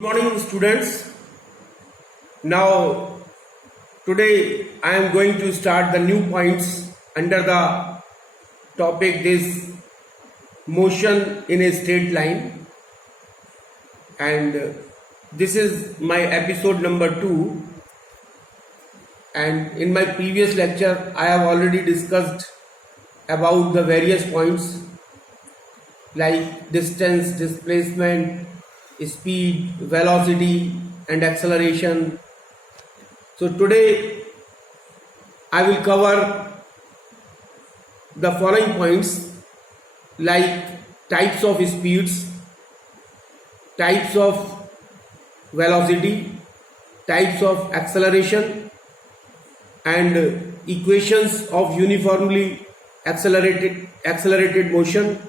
Good morning, students. Now, today I am going to start the new points under the topic this motion in a straight line, and this is my episode number 2. And in my previous lecture, I have already discussed about the various points like distance, displacement, speed, velocity and acceleration. So today I will cover the following points like types of speeds, types of velocity, types of acceleration and equations of uniformly accelerated motion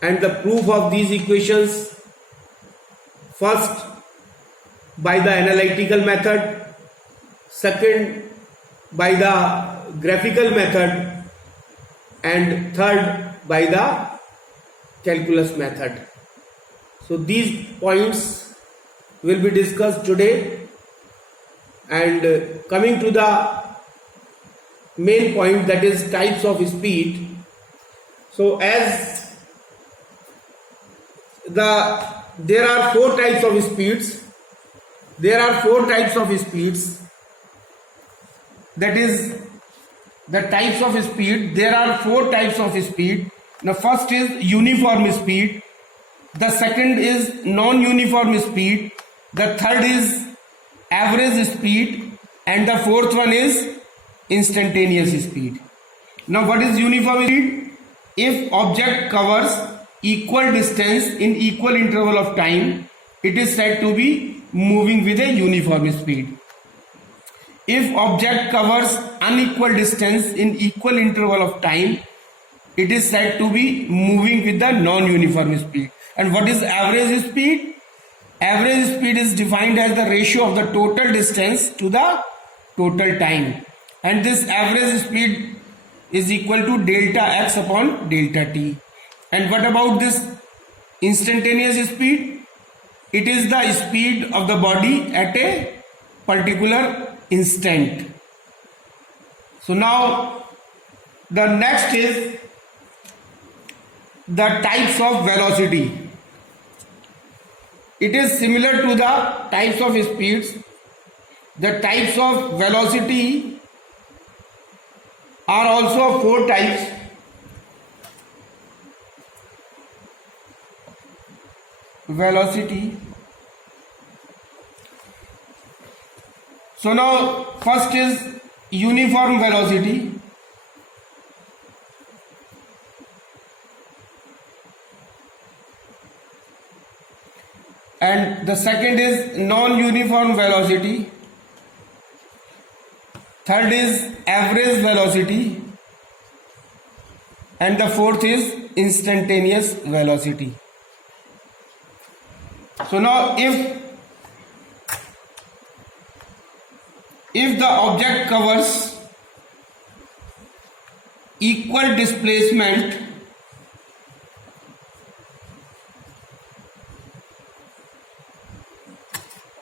and the proof of these equations, first by the analytical method, second by the graphical method and third by the calculus method. So these points will be discussed today, and coming to the main point, that is types of speed. So as there are four types of speeds. That is the types of speed. There are four types of speed. The first is uniform speed. The second is non-uniform speed. The third is average speed. And the fourth one is instantaneous speed. Now what is uniform speed? If object covers equal distance in equal interval of time, it is said to be moving with a uniform speed. If object covers unequal distance in equal interval of time, it is said to be moving with the non-uniform speed. And what is average speed? Average speed is defined as the ratio of the total distance to the total time. And this average speed is equal to delta x upon delta t. And what about this instantaneous speed? It is the speed of the body at a particular instant. So now the next is the types of velocity. It is similar to the types of speeds. The types of velocity are also four types. Velocity. So now first is uniform velocity. And the second is non-uniform velocity. Third is average velocity. And the fourth is instantaneous velocity. So now if the object covers equal displacement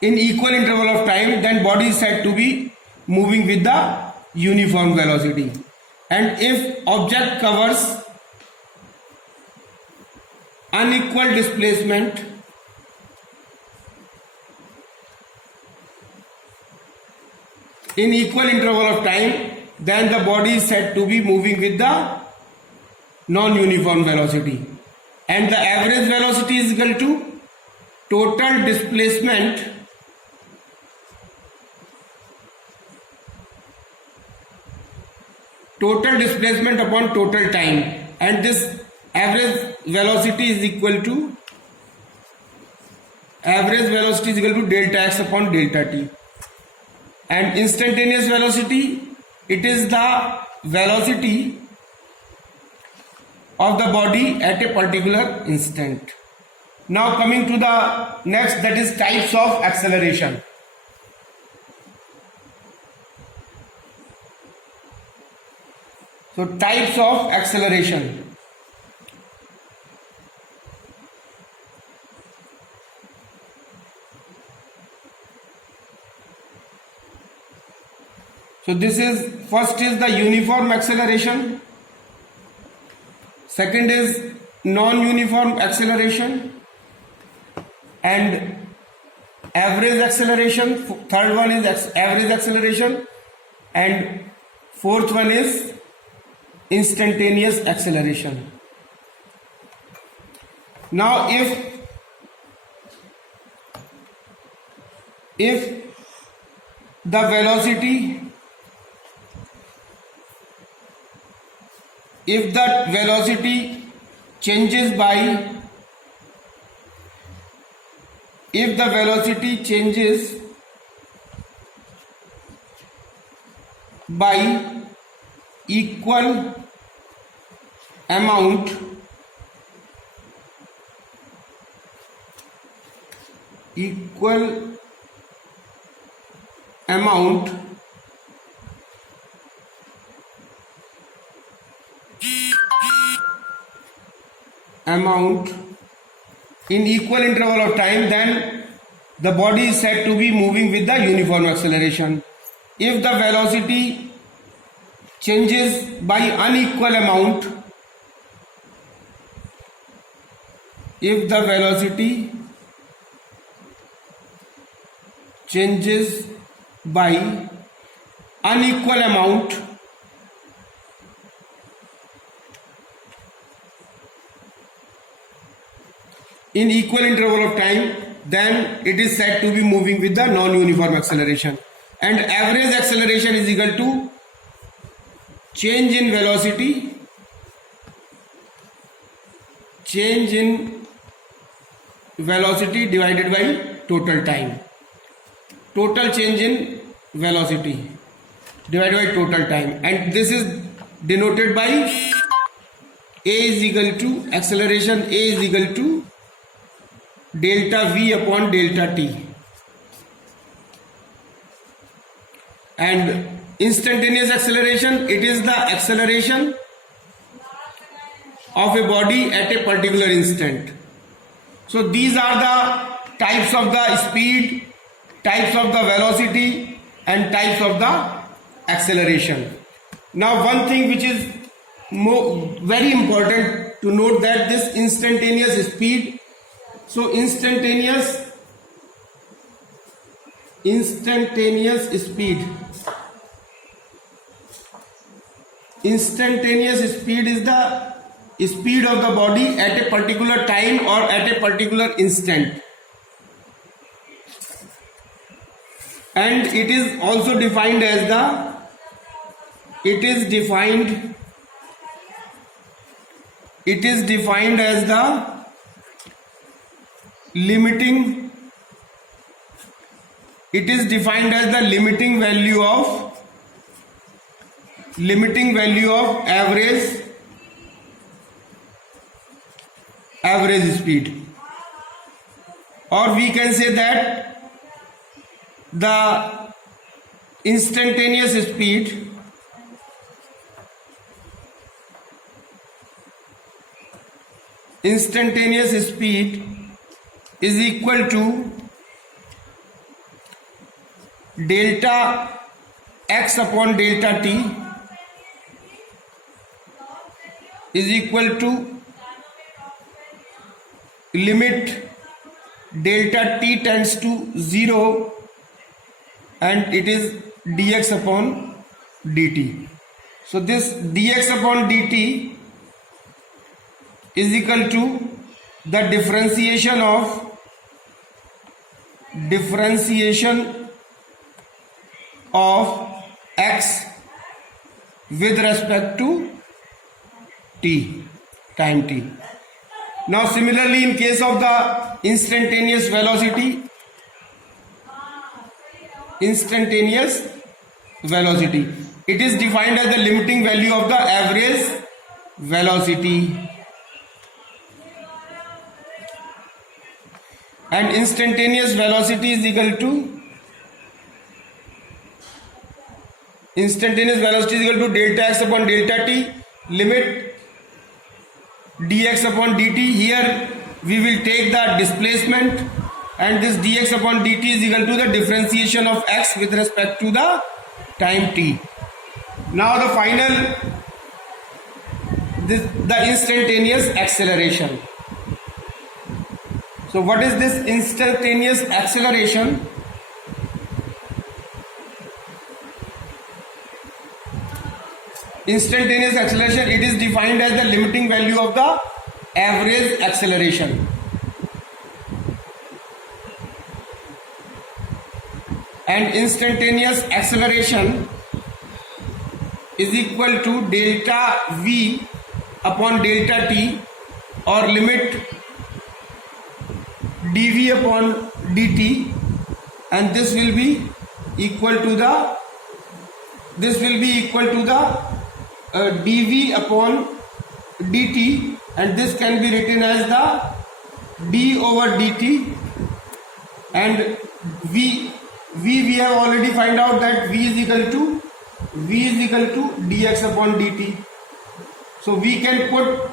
in equal interval of time, then body is said to be moving with the uniform velocity. And if object covers unequal displacement in equal interval of time, then the body is said to be moving with the non-uniform velocity. And the average velocity is equal to total displacement upon total time. And this average velocity is equal to delta x upon delta t. And instantaneous velocity, it is the velocity of the body at a particular instant. Now coming to the next, that is types of acceleration. So types of acceleration. So this is, first is the uniform acceleration, second is non-uniform acceleration, and average acceleration, third one is average acceleration, and fourth one is instantaneous acceleration. Now if the velocity, if the velocity changes by, if the velocity changes by equal amount, in equal interval of time, then the body is said to be moving with the uniform acceleration. If the velocity changes by unequal amount, if the velocity changes by unequal amount, in equal interval of time, then it is said to be moving with the non-uniform acceleration. And average acceleration is equal to change in velocity divided by total time. Total change in velocity divided by total time, and this is denoted by A is equal to acceleration, A is equal to delta V upon delta T. And instantaneous acceleration, it is the acceleration of a body at a particular instant. So these are the types of the speed, types of the velocity, and types of the acceleration. Now one thing which is very important to note, that this instantaneous speed, so instantaneous speed is the speed of the body at a particular time or at a particular instant, and it is also defined as the limiting value of average speed, or we can say that the instantaneous speed is equal to delta x upon delta t is equal to limit delta t tends to 0, and it is dx upon dt. So this dx upon dt is equal to the differentiation of x with respect to t, time t. Now similarly, in case of the instantaneous velocity, it is defined as the limiting value of the average velocity, and instantaneous velocity is equal to delta x upon delta t, limit dx upon dt. Here we will take the displacement, and this dx upon dt is equal to the differentiation of x with respect to the time t. Now the final, the instantaneous acceleration. So what is this instantaneous acceleration? Instantaneous acceleration, it is defined as the limiting value of the average acceleration. And instantaneous acceleration is equal to delta v upon delta t, or limit dv upon dt, and this will be equal to the dv upon dt, and this can be written as the d over dt, and v we have already find out that v is equal to dx upon dt. So we can put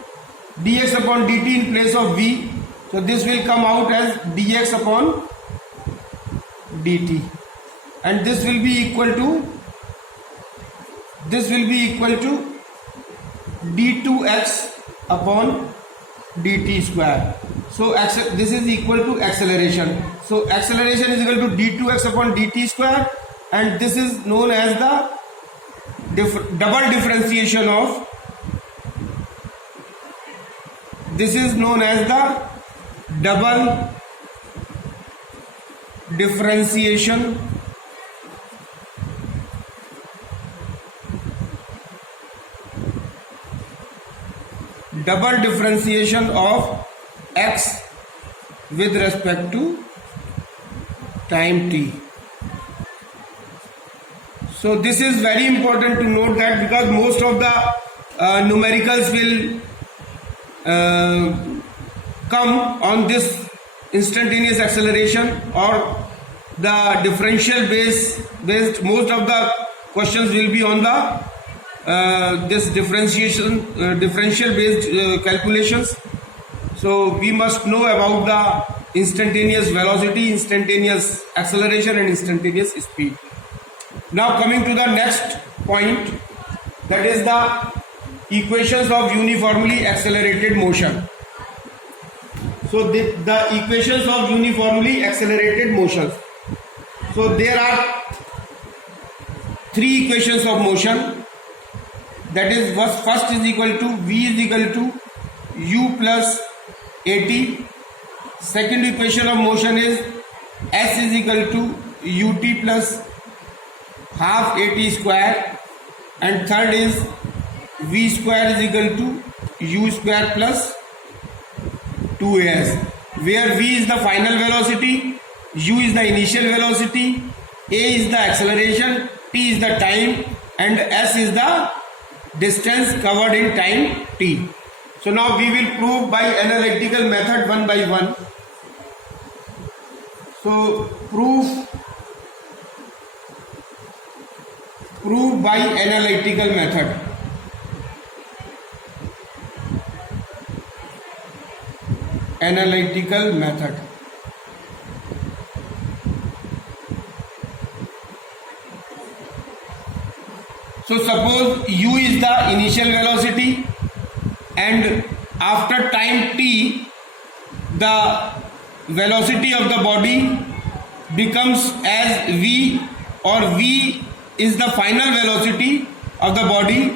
dx upon dt in place of v, so this will come out as dx upon dt, and this will be equal to d2x upon dt square. So this is equal to acceleration. So acceleration is equal to d2x upon dt square, and this is known as the double differentiation of double differentiation of x with respect to time t. So this is very important to note that, because most of the numericals will come on this instantaneous acceleration or the differential based, most of the questions will be on the this differential based calculations. So we must know about the instantaneous velocity, instantaneous acceleration, and instantaneous speed. Now coming to the next point, that is the equations of uniformly accelerated motion. So the equations of uniformly accelerated motion. So there are three equations of motion. That is, first is equal to v is equal to u plus at. Second equation of motion is s is equal to ut plus half at square, and third is v square is equal to u square plus 2as, where v is the final velocity, u is the initial velocity, a is the acceleration, t is the time, and s is the distance covered in time t. So now we will prove by analytical method one by one. So prove by analytical method. Analytical method. So suppose u is the initial velocity, and after time t the velocity of the body becomes as v, or v is the final velocity of the body,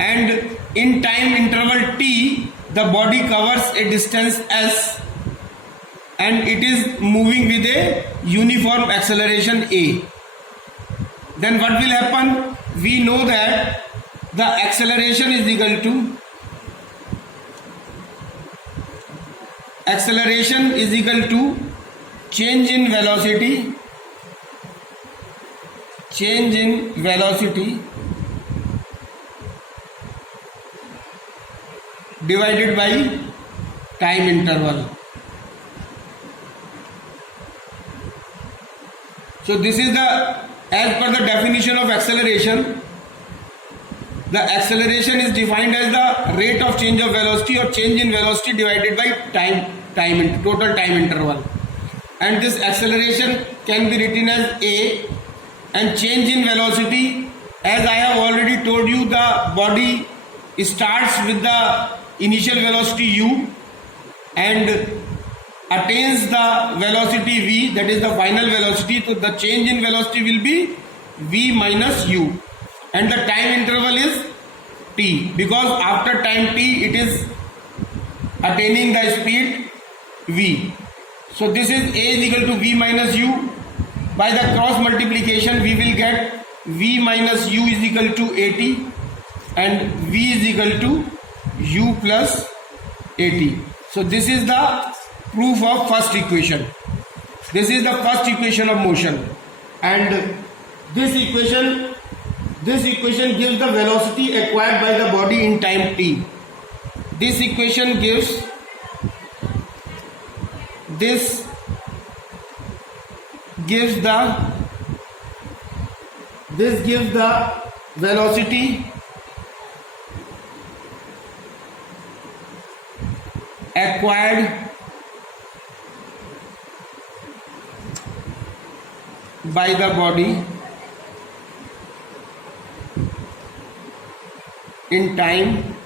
and in time interval t the body covers a distance s, and it is moving with a uniform acceleration a. Then what will happen? We know that the acceleration is equal to change in velocity divided by time interval. So this is as per the definition of acceleration, the acceleration is defined as the rate of change of velocity or change in velocity divided by total time interval. And this acceleration can be written as a and change in velocity, as I have already told you, the body starts with the initial velocity u and attains the velocity v, that is the final velocity. So the change in velocity will be v minus u, and the time interval is t, because after time t it is attaining the speed v. So this is a is equal to v minus u. By the cross multiplication we will get v minus u is equal to at and v is equal to u plus at. So this is the proof of first equation. This is the first equation of motion, and this equation gives the velocity acquired by the body in time t. This equation gives the velocity acquired by the body in time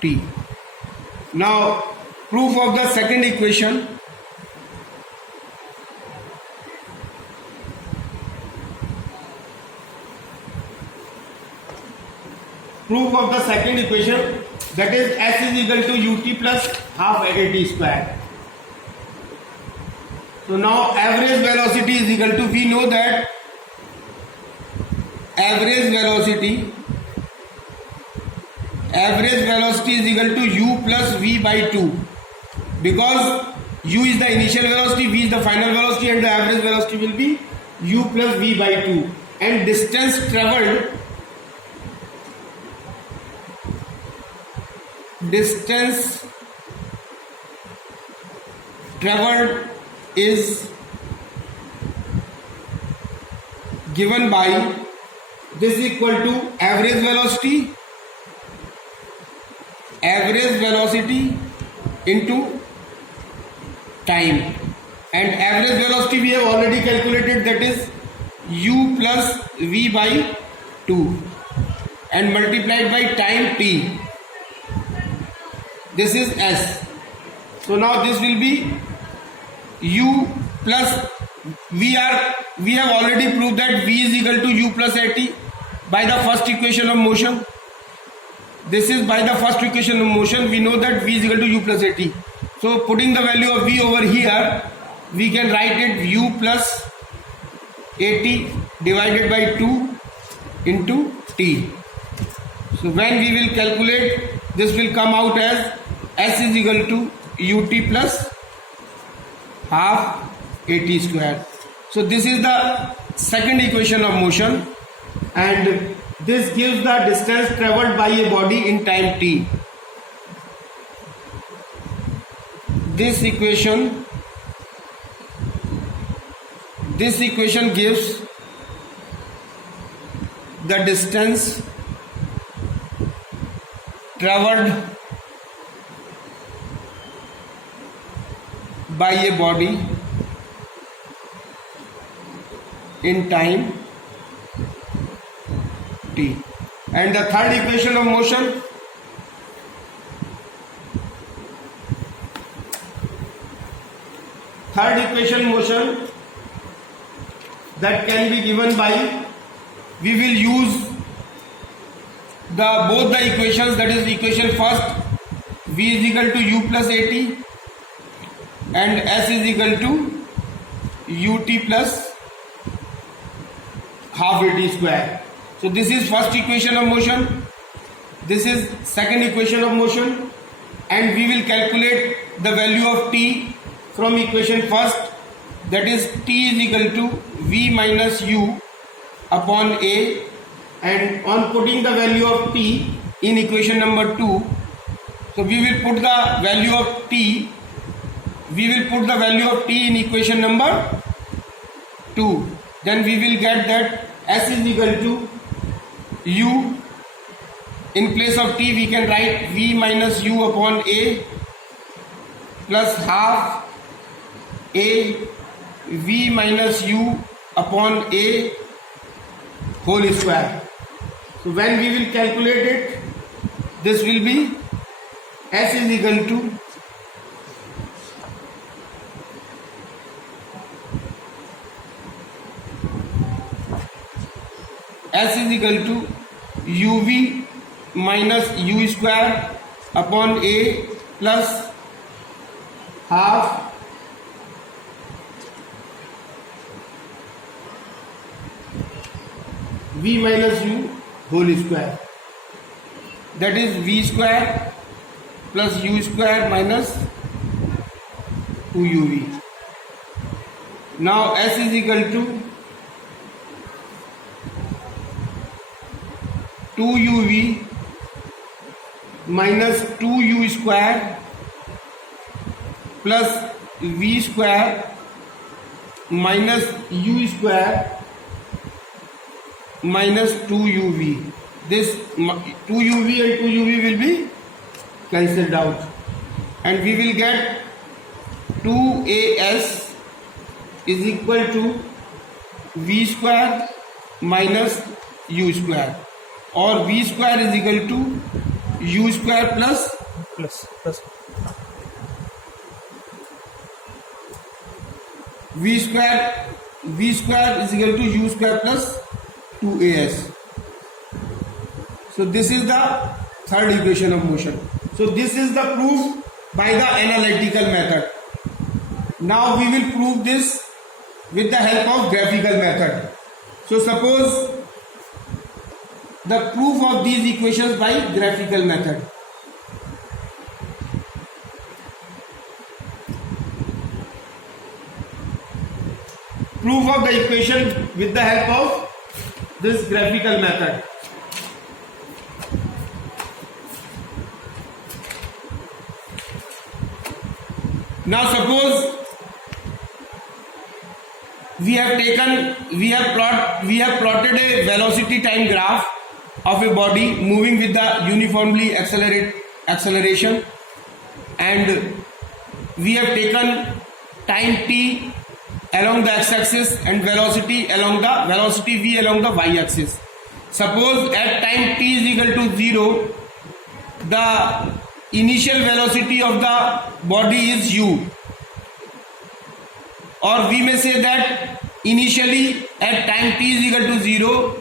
t. Now, proof of the second equation. Proof of the second equation, that is s is equal to ut plus half at square. So now average velocity is equal to, we know that average velocity is equal to u plus v by 2, because u is the initial velocity, v is the final velocity, and the average velocity will be u plus v by 2, and distance traveled is given by, this is equal to average velocity into time, and average velocity we have already calculated, that is u plus v by 2 and multiplied by time t. This is s. So now this will be u plus, we have already proved that v is equal to u plus at by the first equation of motion. This is by the first equation of motion, we know that v is equal to u plus at. So putting the value of v over here, we can write it u plus at divided by 2 into t. So when we will calculate, this will come out as s is equal to ut plus half at square. So this is the second equation of motion, and this gives the distance traveled by a body in time t. This equation gives the distance traveled by a body in time t. And the third equation of motion, that can be given by, we will use both the equations, that is equation first, v is equal to u plus at and s is equal to ut plus half at square. So this is first equation of motion, this is second equation of motion, and we will calculate the value of t from equation first, that is t is equal to v minus u upon a, and on putting the value of t in equation number 2, so we will put the value of t in equation number 2, then we will get that s is equal to u, in place of t we can write v minus u upon a plus half a v minus u upon a whole square. So when we will calculate it, this will be s is equal to uv minus u square upon a plus half v minus u whole square, that is v square plus u square minus 2uv. Now s is equal to 2uv minus 2u square plus v square minus u square minus 2uv. This 2uv and 2uv will be cancelled out, and we will get 2as is equal to v square minus u square, or v square is equal to u square plus v square is equal to u square plus 2as. So this is the third equation of motion. So this is the proof by the analytical method. Now we will prove this with the help of graphical method. So suppose the proof of these equations by graphical method. Proof of the equation with the help of this graphical method. Now suppose we have plotted a velocity time graph of a body moving with the uniformly acceleration, and we have taken time t along the x-axis and velocity v along the y-axis. Suppose at time t is equal to 0, the initial velocity of the body is u, or we may say that initially at time t is equal to 0,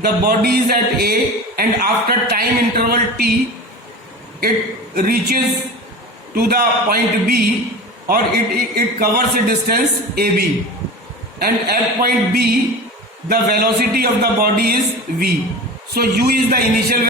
the body is at a, and after time interval t it reaches to the point b, or it covers a distance ab, and at point b the velocity of the body is v. So u is the initial